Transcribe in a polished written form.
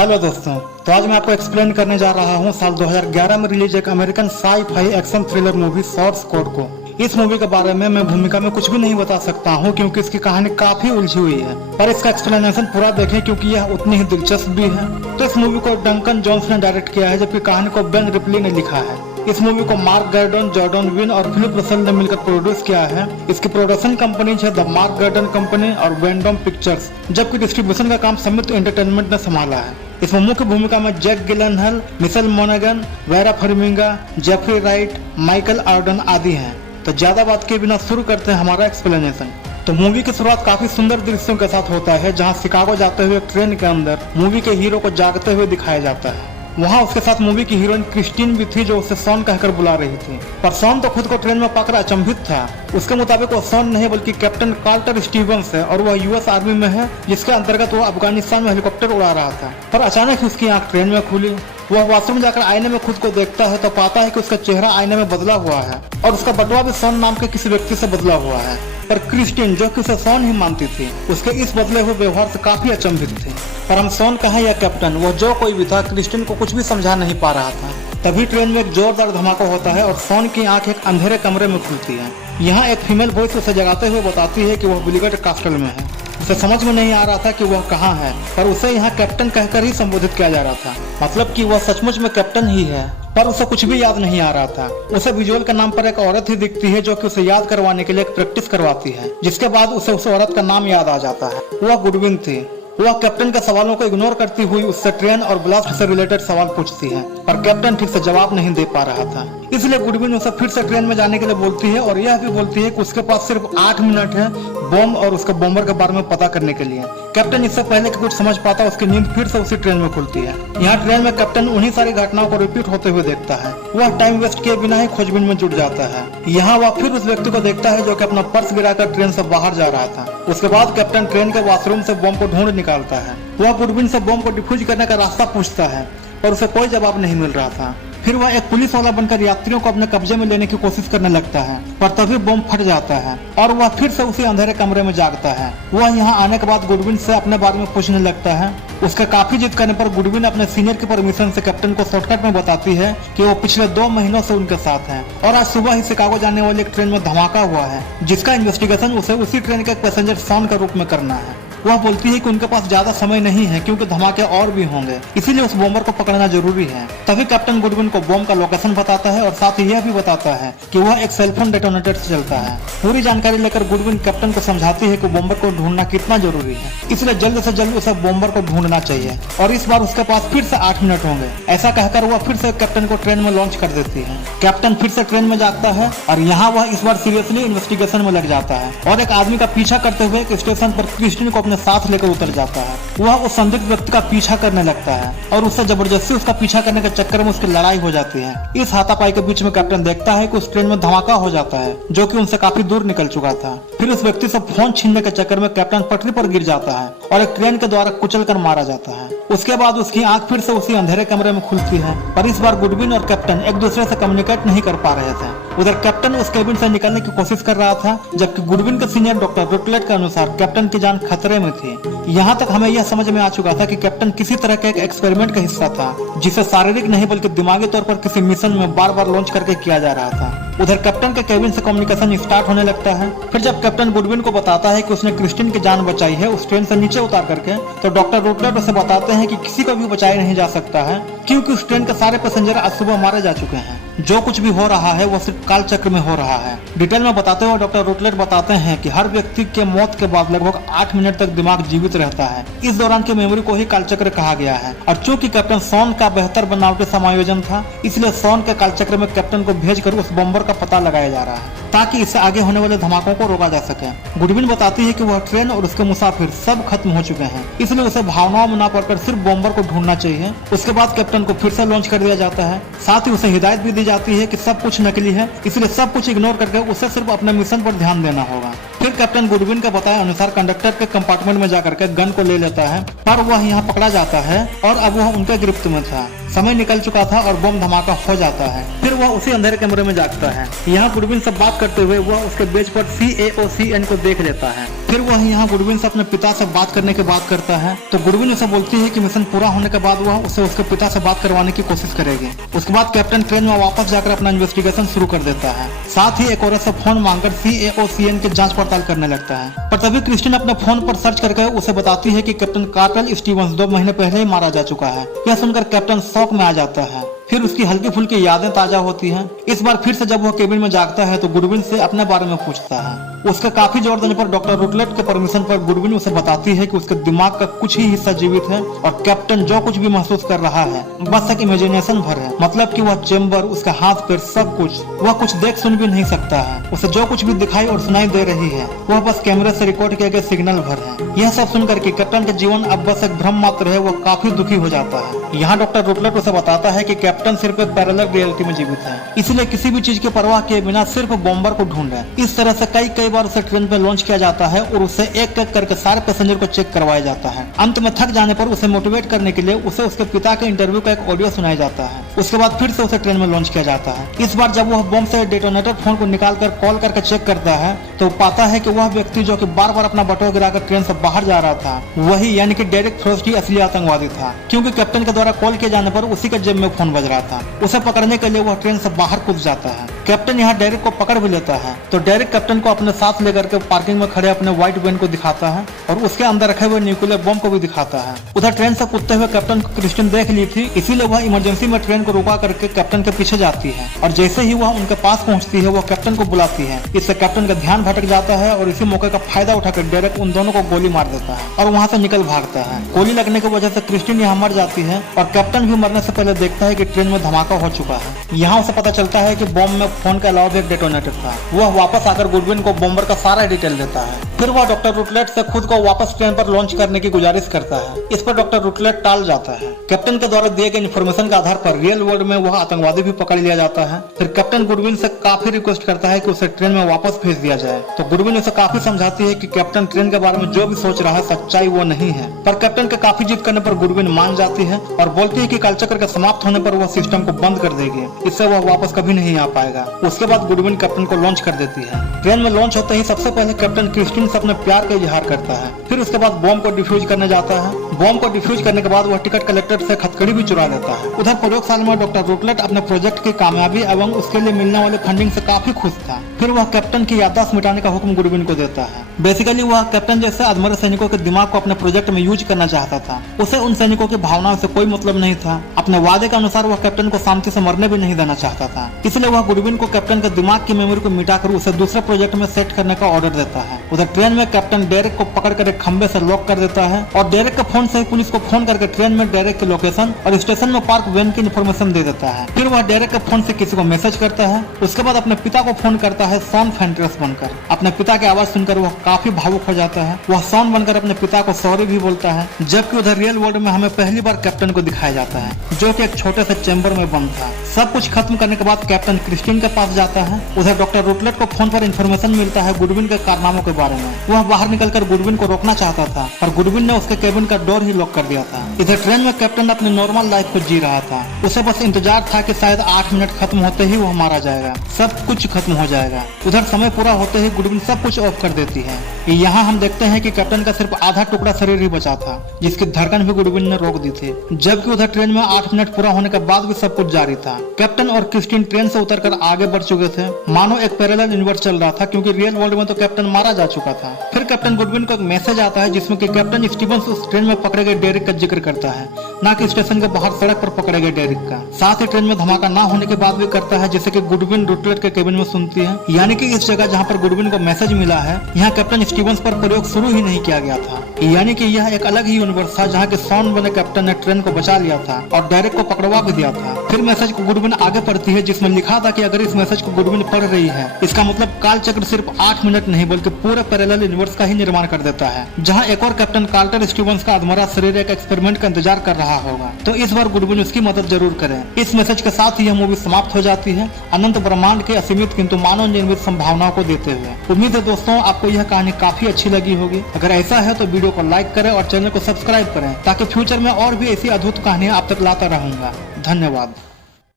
Hello दोस्तों, तो आज मैं आपको एक्सप्लेन करने जा रहा हूँ साल 2011 में रिलीज एक American sci-fi action thriller movie source code को। इस मूवी के बारे में मैं भूमिका में कुछ भी नहीं बता सकता हूँ क्योंकि इसकी कहानी काफी उलझी हुई है, पर इसका एक्सप्लेनेशन पूरा देखें क्योंकि यह उतनी ही दिलचस्प भी है। तो इस मूवी को डंकन जॉन्स ने डायरेक्ट किया है जबकि कहानी को बेन रिपली ने लिखा है। इस मूवी को मार्क गर्डन, जॉर्डन विन और फिलिप रसल ने मिलकर प्रोड्यूस किया है। इसकी प्रोडक्शन कंपनीज है द मार्क गर्डन कंपनी और वेंडम पिक्चर्स, जबकि डिस्ट्रीब्यूशन का काम संयुक्त एंटरटेनमेंट ने संभाला है। इसमें मुख्य भूमिका में जैक गिलेनहॉल, मिशेल मोनेगन, Vera Farmiga, Jeffrey Wright, Michael Arden आदि हैं। तो ज्यादा बात के बिना शुरू करते हैं हमारा एक्सप्लेनेशन। तो मूवी की शुरुआत काफी सुंदर दृश्यों के साथ होता है जहां शिकागो जाते हुए ट्रेन के अंदर मूवी के हीरो को जागते हुए दिखाया जाता है। वहाँ उसके साथ मूवी की हीरोइन क्रिस्टीन भी थी जो उसे सॉन कहकर बुला रही थी, पर सॉन तो खुद को ट्रेन में पाकर अचंभित था। उसके मुताबिक वो सॉन नहीं बल्कि कैप्टन कार्टर स्टीवंस है और वह यूएस आर्मी में है जिसके अंतर्गत वो अफगानिस्तान में हेलीकॉप्टर उड़ा रहा था। पर अचानक उसकी आंख ट्रेन में खुली। वह वॉशरूम जाकर आईने में खुद को देखता है तो पाता है कि उसका चेहरा आईने में बदला हुआ है और उसका बटवा भी सॉन नाम के किसी व्यक्ति से बदला हुआ है। पर क्रिस्टीन जो कि उसे सॉन ही मानती थी, उसके इस बदले हुए व्यवहार से काफी अचंभित थी। पर हम सॉन कहें या कैप्टन, वो जो कोई भी था, क्रिस्टीन को कुछ भी समझा नहीं पा रहा था। तभी ट्रेन में एक जोरदार धमाका होता है और सॉन की आंख एक अंधेरे कमरे में खुलती है। यहाँ एक फीमेल वॉइस उसे जगाते हुए बताती है कि वह बिलीगट कास्टल में है। उसे समझ में नहीं आ रहा था कि वह कहाँ है, पर उसे यहाँ कैप्टन कहकर ही संबोधित किया जा रहा था, मतलब कि वह सचमुच में कैप्टन ही है। पर उसे कुछ भी याद नहीं आ रहा था। उसे विजुअल के नाम पर एक औरत ही दिखती है जो कि उसे याद करवाने के लिए एक प्रैक्टिस करवाती है, जिसके बाद उसे उस औरत का नाम याद आ जाता है। वह गुडविन थी। वह कैप्टन के सवालों को इग्नोर करती हुई उससे ट्रेन और ब्लास्ट से रिलेटेड सवाल पूछती है, पर कैप्टन ठीक से जवाब नहीं दे पा रहा था। इसलिए गुडविन उसे फिर से ट्रेन में जाने के लिए बोलती है और यह भी बोलती है कि उसके पास सिर्फ 8 मिनट है बॉम्ब और उसके बॉम्बर के बारे में पता करने के लिए। कैप्टन इससे पहले कि कुछ समझ पाता उसकी नींद फिर से उसी ट्रेन में खुलती है। यहाँ ट्रेन में कैप्टन उन्हीं सारी घटनाओं को रिपीट होते हुए देखता है। वह टाइम वेस्ट किए बिना ही खोजबीन में जुट जाता है। यहाँ वह फिर उस व्यक्ति को देखता है जो कि अपना पर्स गिराकर ट्रेन से बाहर जा रहा था। उसके बाद कैप्टन ट्रेन के वॉशरूम से बॉम्ब को ढूंढ निकालता है। वह गुडविन से बॉम्ब को डिफ्यूज करने का रास्ता पूछता है पर उसे कोई जवाब नहीं मिल रहा था। फिर वह एक पुलिस वाला बनकर यात्रियों को अपने कब्जे में लेने की कोशिश करने लगता है, पर तभी बम फट जाता है और वह फिर से उसी अंधेरे कमरे में जागता है। वह यहाँ आने के बाद गुडविन से अपने बारे में पूछने लगता है। उसके काफी जिद करने पर गुडविन अपने सीनियर की परमिशन से कैप्टन को शॉर्टकट में बताती है कि वो पिछले 2 महीनों से उनके साथ है और आज सुबह ही शिकागो जाने वाली एक ट्रेन में धमाका हुआ है जिसका इन्वेस्टिगेशन उसे उसी ट्रेन के पैसेंजर सॉन के रूप में करना है। वह बोलती है कि उनके पास ज्यादा समय नहीं है क्योंकि धमाके और भी होंगे, इसीलिए उस बॉम्बर को पकड़ना जरूरी है। तभी कैप्टन गुडविन को बॉम्ब का लोकेशन बताता है और साथ ही यह भी बताता है कि वह एक सेलफोन डेटोनेटर से चलता है। पूरी जानकारी लेकर गुडविन कैप्टन को समझाती है कि बॉम्बर को ढूंढना कितना जरूरी है, इसलिए जल्द से जल्द उसे बॉम्बर को ढूंढना चाहिए और इस बार उसके पास फिर से 8 मिनट होंगे। ऐसा कहकर वह फिर से कैप्टन को ट्रेन में लॉन्च कर देती है। कैप्टन फिर से ट्रेन में जाता है और यहाँ वह इस बार सीरियसली इन्वेस्टिगेशन में लग जाता है और एक आदमी का पीछा करते हुए एक स्टेशन पर क्रिस्टीन को अपने साथ लेकर उतर जाता है। वह उस संदिग्ध व्यक्ति का पीछा करने लगता है और उससे जबरदस्ती उसका पीछा करने के चक्कर में उसकी लड़ाई हो जाती है। इस हाथापाई के बीच में कैप्टन देखता है कि उस ट्रेन में धमाका हो जाता है जो कि उनसे काफी दूर निकल चुका था। फिर उस व्यक्ति से फोन छीनने के चक्कर में कैप्टन पटरी पर गिर जाता है और एक ट्रेन के द्वारा कुचल कर मारा जाता है। उसके बाद उसकी आंख फिर से उसी अंधेरे कमरे में खुलती है, पर इस बार गुडविन और कैप्टन एक दूसरे से कम्युनिकेट नहीं कर पा रहे थे। उधर कैप्टन उस केबिन से निकलने की कोशिश कर रहा था जबकि गुडविन के सीनियर डॉक्टर रुटलेट के अनुसार कैप्टन की जान खतरे में थी। यहाँ तक हमें यह समझ में आ चुका था कि कैप्टन किसी तरह के एक एक्सपेरिमेंट का हिस्सा था जिसे शारीरिक नहीं बल्कि दिमागी तौर पर किसी मिशन में बार बार लॉन्च करके किया जा रहा था। उधर कैप्टन के केबिन से कम्युनिकेशन स्टार्ट होने लगता है। फिर जब कैप्टन गुडविन को बताता है कि उसने क्रिस्टीन की जान बचाई है उस ट्रेन से नीचे उतार करके, तो डॉक्टर रुटलेट उसे बताते हैं कि किसी को भी बचाया नहीं जा सकता है क्योंकि उस ट्रेन के सारे पैसेंजर आज सुबह मारे जा चुके हैं। जो कुछ भी हो रहा है वो सिर्फ काल चक्र में हो रहा है। डिटेल में बताते हुए डॉक्टर रुटलेट बताते हैं कि हर व्यक्ति के मौत के बाद लगभग 8 मिनट तक दिमाग जीवित रहता है। इस दौरान की मेमोरी को ही कालचक्र कहा गया है और चूंकि कैप्टन सॉन का बेहतर बनावटी समायोजन था, इसलिए सॉन के कालचक्र में कैप्टन को भेजकर उस बॉम्बर का पता लगाया जा रहा है ताकि इससे आगे होने वाले धमाकों को रोका जा सके। गुडविन बताती है कि वह ट्रेन और उसके मुसाफिर सब खत्म हो चुके हैं, इसलिए उसे भावनाओं में ना पड़कर सिर्फ बॉम्बर को ढूंढना चाहिए। उसके बाद कैप्टन को फिर से लॉन्च कर दिया जाता है। साथ ही उसे हिदायत भी दी जाती है कि सब कुछ नकली है, इसलिए सब कुछ इग्नोर करके उसे सिर्फ अपने मिशन पर ध्यान देना होगा। फिर कैप्टन गुडविन का बताए अनुसार कंडक्टर के कंपार्टमेंट में जाकर के गन को ले लेता है, पर वह यहाँ पकड़ा जाता है और अब वह उनके गिरफ्त में था। समय निकल चुका था और बम धमाका हो जाता है। फिर वह उसी अंधेरे कमरे में जागता है। यहाँ गुडविन से बात करते हुए वह उसके बेंच पर CAOCN को देख लेता है। फिर वह यहाँ गुडविन से अपने पिता से बात करने की बात करता है, तो गुडविन उसे बोलती है कि मिशन पूरा होने के बाद वह उसे उसके पिता से बात करवाने की कोशिश करेगी। उसके बाद कैप्टन ट्रेन में वापस जाकर अपना इन्वेस्टिगेशन शुरू कर देता है। साथ ही एक औरत से फोन मांगकर CAOCN की जांच पड़ताल करने लगता है। पर तभी क्रिस्टिन अपने फोन पर सर्च करके उसे बताती है कि कैप्टन कार्टल स्टीवंस 2 महीने पहले ही मारा जा चुका है। यह सुनकर कैप्टन शॉक में आ जाता है। फिर उसकी हल्की फुल्की यादें ताजा होती हैं। इस बार फिर से जब वह केबिन में जागता है तो गुडविन से अपने बारे में पूछता है। उसके काफी जोर देने पर डॉक्टर रुटलेट के परमिशन पर गुडविन उसे बताती है कि उसके दिमाग का कुछ ही हिस्सा जीवित है और कैप्टन जो कुछ भी महसूस कर रहा है बस एक इमेजिनेशन भर है। मतलब कि वह चेम्बर, उसका हाथ पैर, सब कुछ वह कुछ देख सुन भी नहीं सकता है। उसे जो कुछ भी दिखाई और सुनाई दे रही है वह बस कैमरे से रिकॉर्ड किए गए सिग्नल भर है। यह सब सुनकर के कैप्टन का जीवन अब बस एक भ्रम मात्र है। वह काफी दुखी हो जाता है। यहाँ डॉक्टर रुटलेट उसे बताता है कि कैप्टन सिर्फ एक पैरेलल रियलिटी में जीवित है, इसलिए किसी भी चीज की परवाह किए बिना सिर्फ बॉम्बर को ढूंढ रहा है। इस तरह से कई बार उसे ट्रेन पे लॉन्च किया जाता है और उसे एक एक करके सारे पैसेंजर को चेक करवाया जाता है। अंत में थक जाने पर उसे मोटिवेट करने के लिए उसे उसके पिता के इंटरव्यू का एक ऑडियो सुनाया जाता है। उसके बाद फिर से उसे ट्रेन में लॉन्च किया जाता है। इस बार जब वह बम से डेटोनेटर फोन को निकाल कर कॉल करके चेक करता है तो पाता है कि वह व्यक्ति जो कि बार बार अपना बटुआ गिराकर ट्रेन से बाहर जा रहा था वही यानी कि डेरेक फ्रोस्ट ही असली आतंकवादी था, क्योंकि कैप्टन के द्वारा कॉल किए जाने पर उसी के जेब में फोन बज रहा था। उसे पकड़ने के लिए वह ट्रेन से बाहर कूद जाता है। कैप्टन यहाँ डेरेक को पकड़ भी लेता है तो डेरेक कैप्टन को अपने साथ लेकर के पार्किंग में खड़े अपने व्हाइट वैन को दिखाता है और उसके अंदर रखे हुए न्यूक्लियर बम को भी दिखाता है। उधर ट्रेन से कूदते हुए कैप्टन को क्रिस्टिन देख ली थी, इसीलिए वह इमरजेंसी में ट्रेन को रुका करके कैप्टन के पीछे जाती है और जैसे ही वह उनके पास पहुंचती है वह कैप्टन को बुलाती है। इससे कैप्टन का ध्यान भटक जाता है और इसी मौके का फायदा उठाकर डेरेक उन दोनों को गोली मार देता है और वहाँ से निकल भागता है। गोली लगने की वजह से क्रिस्टिन यहाँ मर जाती है और कैप्टन भी मरने से पहले देखता है कि ट्रेन में धमाका हो चुका है। यहाँ उसे पता चलता है कि बम में फोन के अलावा भी एक डेटोनेटर था। वह वापस आकर गुडविन को बॉम्बर का सारा डिटेल देता है। फिर वह डॉक्टर रुटलेट से खुद को वापस ट्रेन पर लॉन्च करने की गुजारिश करता है। इस पर डॉक्टर रुटलेट टाल जाता है। कैप्टन के द्वारा दिए गए इन्फॉर्मेशन के आधार पर रियल वर्ल्ड में वह आतंकवादी भी पकड़ लिया जाता है। फिर कैप्टन गुडविन से काफी रिक्वेस्ट करता है कि उसे ट्रेन में वापस भेज दिया जाए तो गुडविन उसे काफी समझाती है कि कैप्टन ट्रेन के बारे में जो भी सोच रहा है सच्चाई वो नहीं है। पर कैप्टन के काफी जिद करने पर गुडविन मान जाती है और बोलती है कि कालचक्र के समाप्त होने पर वह सिस्टम को बंद कर देगी, इससे वह वापस कभी नहीं आ पाएगा। उसके बाद गुडविन कैप्टन को लॉन्च कर देती है। ट्रेन में लॉन्च होते ही सबसे पहले कैप्टन क्रिस्टिन से अपने प्यार का इजहार करता है। फिर उसके बाद बॉम्ब को डिफ्यूज करने जाता है। बॉम्ब को डिफ्यूज करने के बाद वह टिकट कलेक्टर से हथकड़ी भी चुरा लेता है। उधर प्रयोगशाला में डॉक्टर रुटलेट अपने प्रोजेक्ट की कामयाबी एवं उसके लिए मिलने वाले फंडिंग से काफी खुश था। फिर वह कैप्टन की याददाश्त मिटाने का हुक्म गुडविन को देता है। बेसिकली वह कैप्टन जैसे अधमरे सैनिकों के दिमाग को अपने प्रोजेक्ट में यूज करना चाहता था। उसे उन सैनिकों की भावनाओं से कोई मतलब नहीं था। अपने वादे के अनुसार वह कैप्टन को शांति से मरने भी नहीं देना चाहता था। इसलिए वह गुडविन को कैप्टन के दिमाग की मेमोरी को मिटाकर उसे दूसरे प्रोजेक्ट में सेट करने का ऑर्डर देता है। उधर ट्रेन में कैप्टन डेरेक को पकड़कर एक खंबे से लॉक कर देता है और डेरेक के फोन से पुलिस को फोन करके ट्रेन में डेरेक की लोकेशन और स्टेशन में पार्क वैन की इन्फॉर्मेशन दे देता है। फिर वह डेरेक के फोन से किसी को मैसेज करता है। उसके बाद अपने पिता को फोन करता है शॉन फेंड्रेस बनकर। अपने पिता की आवाज सुनकर वह काफी भावुक हो जाता है। वह शॉन बनकर अपने पिता को सॉरी भी बोलता है। जबकि उधर रियल वर्ल्ड में हमें पहली बार कैप्टन को दिखाया जाता है जो कि एक छोटे से चैम्बर में बंद था। सब कुछ खत्म करने के बाद कैप्टन क्रिस्टिन के पास जाता है। उधर डॉक्टर रुटलेट को फोन पर इन्फॉर्मेशन मिलता है गुडविन के कारनामों के बारे में। वह बाहर निकलकर गुडविन को रोकना चाहता था और गुडविन ने उसके केबिन का डोर ही लॉक कर दिया था। इधर ट्रेन में कैप्टन अपनी नॉर्मल लाइफ को जी रहा था। उसे बस इंतजार था कि शायद 8 मिनट खत्म होते ही वह मारा जाएगा, सब कुछ खत्म हो जाएगा। उधर समय पूरा होते ही गुडविन सब कुछ ऑफ कर देती है। यहाँ हम देखते हैं कि कैप्टन का सिर्फ आधा टुकड़ा शरीर ही बचा था जिसकी धड़कन भी गुडविन ने रोक दी थी। जबकि उधर ट्रेन में 8 मिनट पूरा होने के बाद भी सब कुछ जारी था। कैप्टन और क्रिस्टिन ट्रेन से उतरकर आगे बढ़ चुके थे, मानो एक पैरेलल यूनिवर्स चल रहा था, क्योंकि रियल वर्ल्ड में तो कैप्टन मारा जा चुका था। फिर कैप्टन गुडविन को एक मैसेज आता है जिसमें कि कैप्टन स्टीवंस उस ट्रेन में पकड़े गए डेरिक का जिक्र करता है, न कि स्टेशन के बाहर सड़क पर पकड़े गए डेरिक का। साथ ही ट्रेन में धमाका ना होने के बाद भी करता है, जिसे कि गुडविन रुटलेट के केबिन में सुनती है। यानी कि इस जगह जहाँ पर गुडविन को मैसेज मिला है यहाँ कैप्टन स्टीवंस पर प्रयोग शुरू ही नहीं किया गया था। यानी कि यह एक अलग ही यूनिवर्स था जहाँ के सॉन बने कैप्टन ने ट्रेन को बचा लिया था और डेरेक को पकड़वा भी दिया था। फिर मैसेज को गुडविन आगे पढ़ती है जिसमें लिखा था कि अगर इस मैसेज को गुडविन पढ़ रही है इसका मतलब काल चक्र सिर्फ 8 मिनट नहीं बल्कि पूरे पैरेलल यूनिवर्स का ही निर्माण कर देता है, जहाँ एक और कैप्टन कार्टर स्टीवंस का अधमरा शरीर एक एक्सपेरिमेंट का इंतजार कर रहा होगा। तो इस बार गुडविन उसकी मदद जरूर करें। इस मैसेज के साथ ही यह मूवी समाप्त हो जाती है, अनंत ब्रह्मांड के असीमित किंतु मानव निर्मित संभावनाओं को देते हुए। उम्मीद है दोस्तों आपको यह कहानी काफी अच्छी लगी होगी। अगर ऐसा है तो वीडियो को लाइक करें और चैनल को सब्सक्राइब करें ताकि फ्यूचर में और भी ऐसी अद्भुत कहानियां आप तक लाता रहूंगा। धन्यवाद।